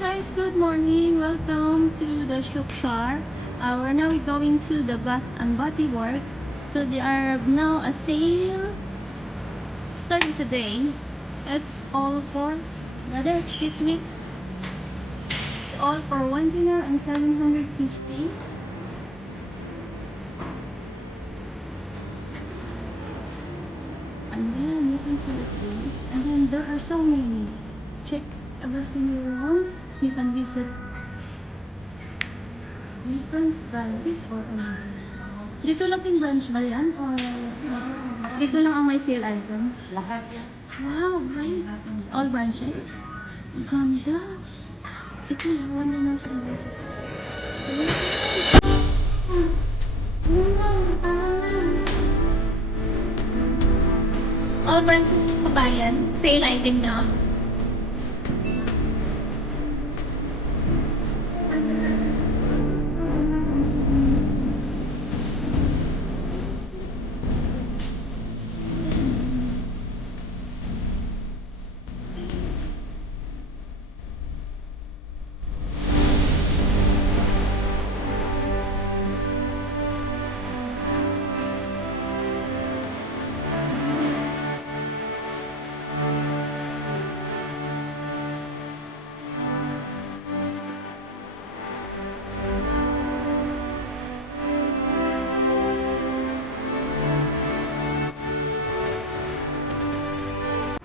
guys, good morning. Welcome to the Shopshar. We're now going to the Bath and Body Works. So there are now a sale starting today. It's all for this week. It's all for one dinner and 750. And then you can select these. And then there are so many. Check everything you want. You can visit different branches or anything. Dito lang yung branch ba yan? Or dito lang ang may sale item? Lahat yan. Wow, great. It's all branches. Ang ganda. Ito yung one na sa all branches kabayan. Sale item na.